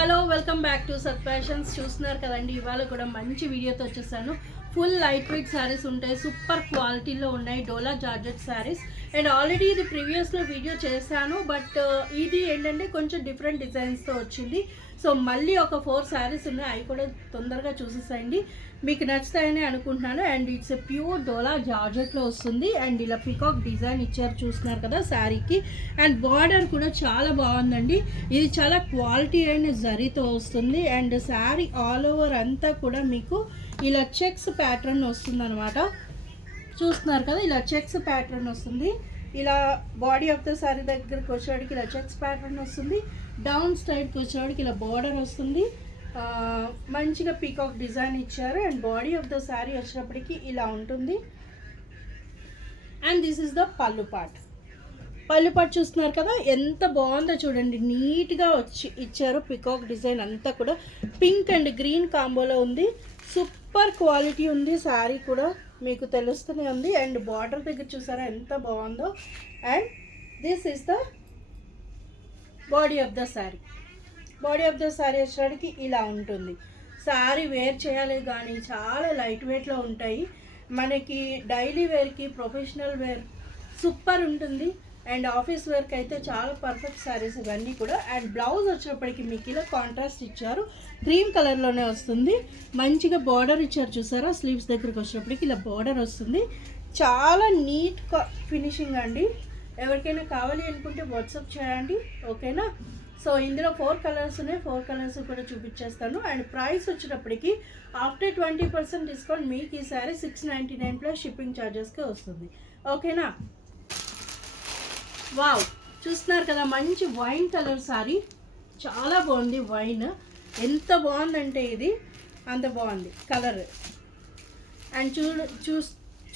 Hello welcome back to సత్ fashions. చూస్తున్నారు కదండి, ఇవాళ కూడా మంచి వీడియోతో వచ్చేసాను. ఫుల్ లైట్ వెయిట్ శారీస్ ఉంటాయి, సూపర్ క్వాలిటీలో ఉన్నాయి, డోలా జార్జెట్ శారీస్. అండ్ ఆల్రెడీ ఇది ప్రీవియస్లో వీడియో చేశాను, బట్ ఇది ఏంటంటే కొంచెం డిఫరెంట్ డిజైన్స్తో వచ్చింది. సో మళ్ళీ ఒక 4 శారీస్ ఉన్నాయి, అవి కూడా తొందరగా చూసేసేయండి, మీకు నచ్చుతాయని అనుకుంటున్నాను. అండ్ ఇట్స్ ప్యూర్ డోలా జార్జెట్లో వస్తుంది. అండ్ ఇలా పికాక్ డిజైన్ ఇచ్చారు, చూస్తున్నారు కదా శారీకి. అండ్ బార్డర్ కూడా చాలా బాగుందండి, ఇది చాలా క్వాలిటీ అయిన జరీతో వస్తుంది. అండ్ శారీ ఆల్ ఓవర్ అంతా కూడా మీకు ఇలా చెక్స్ ప్యాటర్న్ వస్తుంది అనమాట. చూస్తున్నారు కదా, ఇలా చెక్స్ ప్యాటర్న్ వస్తుంది. ఇలా బాడీ ఆఫ్ ద శారీ దగ్గరికి వచ్చేవాడికి ఇలా చెక్స్ ప్యాటర్న్ వస్తుంది. డౌన్ స్టైడ్కి వచ్చేవాడికి ఇలా బార్డర్ వస్తుంది. మంచిగా పీకాక్ డిజైన్ ఇచ్చారు. And body of the sari వచ్చినప్పటికీ ఇలా ఉంటుంది. అండ్ దిస్ ఇస్ ద పళ్ళు పార్ట్. పళ్ళు పార్ట్ చూస్తున్నారు కదా, ఎంత బాగుందో చూడండి, నీట్గా వచ్చి ఇచ్చారు. పికాక్ డిజైన్ అంతా కూడా పింక్ అండ్ గ్రీన్ కాంబోలో ఉంది. సూపర్ క్వాలిటీ ఉంది శారీ కూడా, మీకు తెలుస్తూనే ఉంది. అండ్ బార్డర్ దగ్గర చూసారా ఎంత బాగుందో. And this is the body of the sari. Body of the sari వచ్చేటికి ఇలా ఉంటుంది. శారీ వేర్ చేయాలి కానీ చాలా లైట్ వెయిట్లో ఉంటాయి, మనకి డైలీ వేర్కి ప్రొఫెషనల్ వేర్ సూపర్ ఉంటుంది. అండ్ ఆఫీస్ వేర్కి అయితే చాలా పర్ఫెక్ట్ శారీస్ ఇవన్నీ కూడా. అండ్ బ్లౌజ్ వచ్చేప్పటికి మీకు ఇలా కాంట్రాస్ట్ ఇచ్చారు, క్రీమ్ కలర్లోనే వస్తుంది. మంచిగా బార్డర్ ఇచ్చారు చూసారా, స్లీవ్స్ దగ్గరికి వచ్చినప్పటికి ఇలా బార్డర్ వస్తుంది. చాలా నీట్ ఫినిషింగ్ అండి. ఎవరికైనా కావాలి అనుకుంటే వాట్సాప్ చేయండి, ఓకేనా. సో ఇందులో 4 కలర్స్ ఉన్నాయి, 4 కలర్స్ కూడా చూపించేస్తాను. అండ్ ప్రైస్ వచ్చేటప్పటికి ఆఫ్టర్ 20% డిస్కౌంట్ మీకు ఈ శారీ 699 ప్లస్ షిప్పింగ్ ఛార్జెస్కి వస్తుంది, ఓకేనా. వావ్, చూస్తున్నారు కదా, మంచి వైన్ కలర్ శారీ, చాలా బాగుంది. వైన్ ఎంత బాగుందంటే ఇది అంత బాగుంది కలర్. అండ్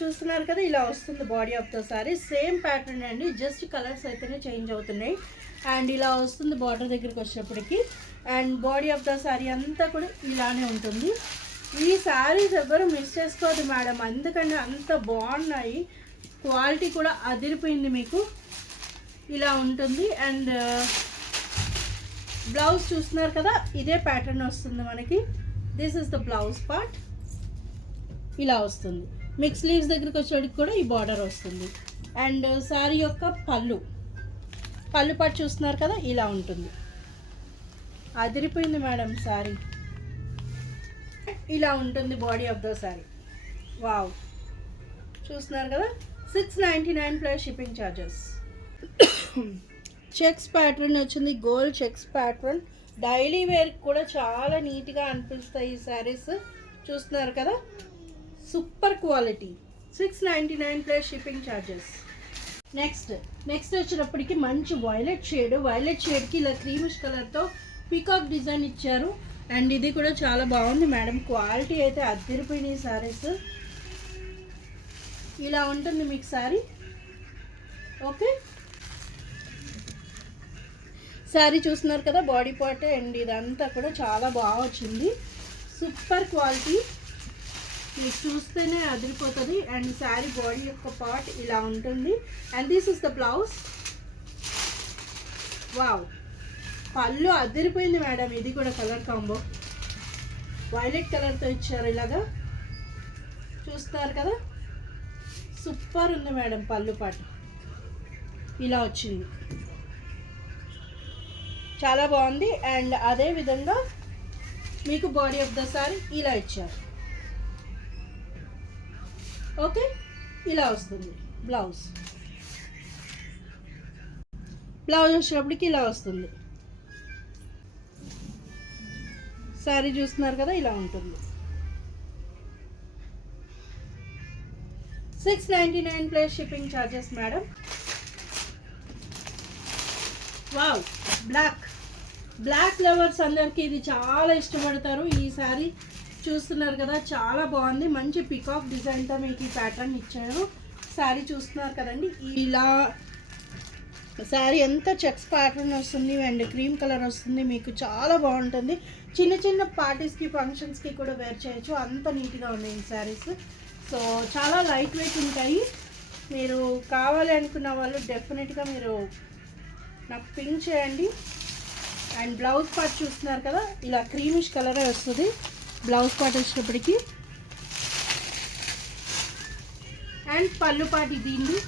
చూస్తున్నారు కదా, ఇలా వస్తుంది body of the sari. Same pattern అండి, జస్ట్ కలర్స్ అయితేనే చేంజ్ అవుతున్నాయి. అండ్ ఇలా వస్తుంది బార్డర్ దగ్గరికి వచ్చేప్పటికి. And body of the sari అంతా కూడా ఇలానే ఉంటుంది. ఈ శారీస్ ఎవరు మిస్ చేసుకోవద్దు మేడం, అందుకని అంత బాగున్నాయి. క్వాలిటీ కూడా అదిరిపోయింది, మీకు ఇలా ఉంటుంది. అండ్ బ్లౌజ్ చూస్తున్నారు కదా, ఇదే ప్యాటర్న్ వస్తుంది మనకి. This is the blouse part, ఇలా వస్తుంది. మీకు స్లీవ్స్ దగ్గరికి వచ్చేటికి కూడా ఈ బార్డర్ వస్తుంది. అండ్ శారీ యొక్క పళ్ళు పార్ట్ చూస్తున్నారు కదా, ఇలా ఉంటుంది. అదిరిపోయింది మేడం శారీ, ఇలా ఉంటుంది body of the sari. Wow, చూస్తున్నారు కదా, 699 plus shipping charges. Checks pattern వచ్చింది, gold checks pattern. Daily wear కూడా చాలా నీట్గా అనిపిస్తాయి ఈ శారీస్. చూస్తున్నారు కదా, super quality, 699 plus shipping charges. Next వచ్చేటప్పటికి మంచి వైలెట్ షేడ్కి ఇలా క్రీమిష్ కలర్తో పీకాక్ డిజైన్ ఇచ్చారు. అండ్ ఇది కూడా చాలా బాగుంది మేడం, క్వాలిటీ అయితే అదిరిపోయినాయి శారీస్. ఇలా ఉంటుంది మీకు శారీ, ఓకే. శారీ చూస్తున్నారు కదా, బాడీ పార్ట్. అండ్ ఇదంతా కూడా చాలా బాగా వచ్చింది, సూపర్ క్వాలిటీ, మీకు చూస్తేనే అదిరిపోతుంది. అండ్ శారీ బాడీ యొక్క పార్ట్ ఇలా ఉంటుంది. And this is the blouse. Wow, పళ్ళు అదిరిపోయింది మేడం, ఇది కూడా కలర్ కాంబో వైలెట్ కలర్తో ఇచ్చారు ఇలాగా, చూస్తున్నారు కదా, సూపర్ ఉంది మేడం. పళ్ళు పార్ట్ ఇలా వచ్చింది, చాలా బాగుంది. అండ్ అదే విధంగా మీకు బాడీ ఆఫ్ ద శారీ ఇలా ఇచ్చారు, ఓకే. ఇలా వస్తుంది బ్లౌజ్ వచ్చినప్పటికి ఇలా వస్తుంది. శారీ చూస్తున్నారు కదా, ఇలా ఉంటుంది. 699 plus shipping charges madam. Wow, black lovers అందరికి ఇది చాలా ఇష్టపడతారు. ఈ శారీ చూస్తున్నారు కదా, చాలా బాగుంది. మంచి పికాక్ డిజైన్తో మీకు ఈ ప్యాటర్న్ ఇచ్చారు. శారీ చూస్తున్నారు కదండి, ఇలా శారీ అంతా చెక్స్ ప్యాటర్న్ వస్తుంది. అండ్ క్రీమ్ కలర్ వస్తుంది, మీకు చాలా బాగుంటుంది. చిన్న పార్టీస్కి ఫంక్షన్స్కి కూడా వేర్ చేయొచ్చు, అంత నీట్గా ఉన్నాయి ఈ శారీస్. సో చాలా లైట్ వెయిట్ ఉంటాయి. మీరు కావాలి అనుకున్న వాళ్ళు డెఫినెట్గా మీరు నాకు పింక్ చేయండి. అండ్ బ్లౌజ్ పార్ట్ చూస్తున్నారు కదా, ఇలా క్రీమిష్ కలరే వస్తుంది బ్లౌజ్ పార్ట్ వచ్చేటప్పటికి. అండ్ పళ్ళు పార్ట్ దీన్ని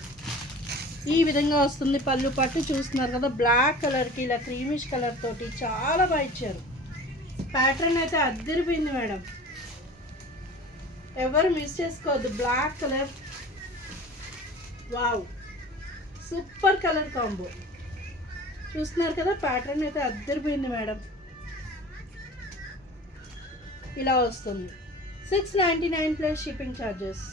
ఈ విధంగా వస్తుంది. పళ్ళు పార్ట్ చూస్తున్నారు కదా, బ్లాక్ కలర్కి ఇలా క్రీమిష్ కలర్ తోటి చాలా బాగా ఇచ్చారు. ప్యాటర్న్ అయితే అద్దరిపోయింది మేడం, ఎవరు మిస్ చేసుకోవద్దు. Black colour, wow super colour combo. చూస్తున్నారు కదా, ప్యాటర్న్ అయితే అద్దరిపోయింది మేడం. ఇలా వస్తుంది 699 ప్లస్ షిప్పింగ్ ఛార్జెస్.